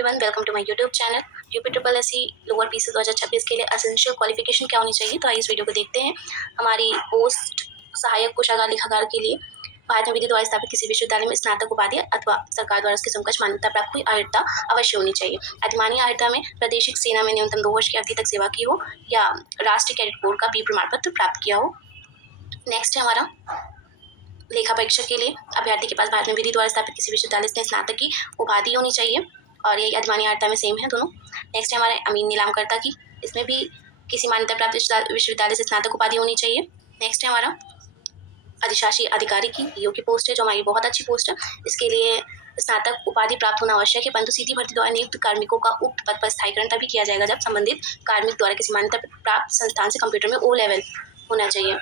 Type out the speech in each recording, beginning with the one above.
Everyone, welcome to my YouTube channel. UP triple SC lower PC 2026 के लिए essential qualification क्या होनी चाहिए, तो आइए इस वीडियो को देखते हैं। हमारी पोस्ट सहायक कोषागार लेखाकार के लिए भारत में विधि द्वारा स्थापित किसी विश्वविद्यालय में स्नातक उपाधि अथवा सरकार द्वारा उसके समकक्ष मान्यता प्राप्त हुई अर्हता अवश्य होनी चाहिए। अधिमानी अर्हता में प्रादेशिक सेना में न्यूनतम 2 वर्ष की अवधि तक सेवा की हो या राष्ट्रीय कैडेट कोर का बी प्रमाण पत्र प्राप्त किया हो। नेक्स्ट है हमारा लेखा परीक्षक के लिए अभ्यर्थी के पास भारत में विधि द्वारा स्थापित किसी विश्वविद्यालय से स्नातक की उपाधि होनी चाहिए और ये अधिमानी अर्हता में सेम है दोनों। नेक्स्ट है हमारे अमीन नीलामकर्ता की, इसमें भी किसी मान्यता प्राप्त विश्वविद्यालय से स्नातक उपाधि होनी चाहिए। नेक्स्ट है हमारा अधिशासी अधिकारी की ईओ की पोस्ट है, जो हमारी बहुत अच्छी पोस्ट है। इसके लिए स्नातक उपाधि प्राप्त होना आवश्यक है, परंतु सीधी भर्ती द्वारा नियुक्त कार्मिकों का उक्त पद पर स्थायीकरण तभी किया जाएगा जब संबंधित कार्मिक द्वारा किसी मान्यता प्राप्त संस्थान से कंप्यूटर में O लेवल होना चाहिए।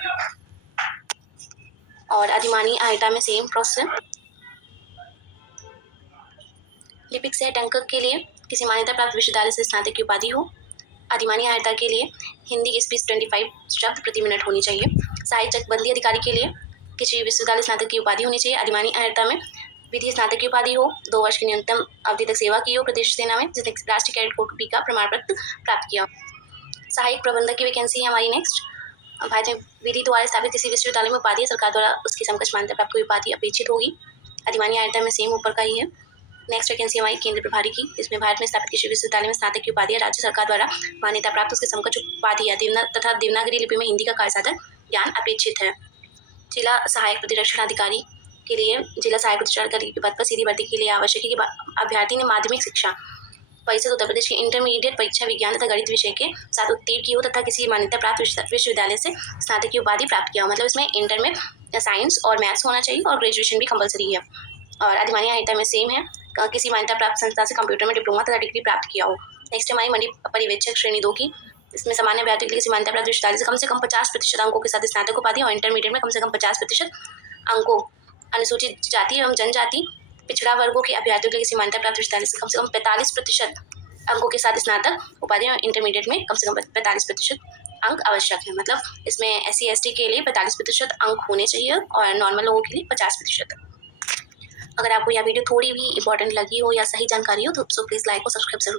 और अधिमानी अर्हता में सेम प्रोसेस है। लिपिक सेट अंक के लिए किसी मान्यता प्राप्त विश्वविद्यालय से स्नातक की उपाधि हो। अधिमानी अर्हता के लिए हिंदी की स्पीड 25 शब्द प्रति मिनट होनी चाहिए। सहायक चकबंदी अधिकारी के लिए किसी विश्वविद्यालय स्नातक की उपाधि होनी चाहिए। अधिमानी अर्हता में विधि स्नातक की उपाधि हो, 2 वर्ष की न्यूनतम अवधि तक सेवा की हो प्रदेश सेना में, जिसने राष्ट्रीय कैडेट कोर बी का प्रमाण पत्र प्राप्त किया हो। सहायक प्रबंधक की वैकेंसी है हमारी नेक्स्ट। भारत में विधि द्वारा स्थापित किसी विश्वविद्यालय में उपाधि सरकार द्वारा उसकी समकक्ष मान्यता प्राप्त कोई उपाधि अपेक्षित होगी। अधिमानी अर्हता में सेम ऊपर का ही है। नेक्स्ट वैकेंसी हमारी केंद्र प्रभारी की, इसमें भारत में स्थापित किसी विश्वविद्यालय में स्नातक की उपाधि राज्य सरकार द्वारा मान्यता प्राप्त उसके समकक्ष उपाधि या तथा देवनागरी लिपि में हिंदी का कार्यसाधक ज्ञान अपेक्षित है। जिला सहायक प्रतिरक्षण अधिकारी के लिए जिला सहायक प्रतिरक्षण अधिकारी के पद पर सीधी भर्ती के लिए आवश्यक है कि अभ्यर्थी ने माध्यमिक शिक्षा परिषद उत्तर प्रदेश की इंटरमीडिएट परीक्षा विज्ञान तथा गणित विषय के साथ उत्तीर्ण की हो तथा किसी मान्यता प्राप्त विश्वविद्यालय से स्नातक की उपाधि प्राप्त किया हो। मतलब इसमें इंटर में साइंस और मैथ्स होना चाहिए और ग्रेजुएशन भी कंपलसरी है। और अधिमानी अर्हता में सेम है, किसी मान्यता प्राप्त संस्था से कंप्यूटर में डिप्लोमा तथा डिग्री प्राप्त किया हो। नेक्स्ट हमारी मंडी पर्यवेक्षक श्रेणी 2 की, इसमें सामान्य अभ्यर्थी के लिए किसी मान्यता प्राप्त विश्वविद्यालय से कम 50% अंकों के साथ स्नातक उपाधि और इंटरमीडिएट में कम से कम 50% अंकों। अनुसूचित जाति एवं जनजाति पिछड़ा वर्गों के अभ्यर्थियों के लिए किसी मान्यता प्राप्त विश्वविद्यालय से कम 45% अंकों के साथ स्नातक उपाधि और इंटरमीडिएट में कम से कम 45% अंक आवश्यक है। मतलब इसमें SC ST के लिए 45% अंक होने चाहिए और नॉर्मल लोगों के लिए 50%। अगर आपको यह वीडियो थोड़ी भी इंपॉर्टेंट लगी हो या सही जानकारी हो तो प्लीज़ लाइक और सब्सक्राइब जरूर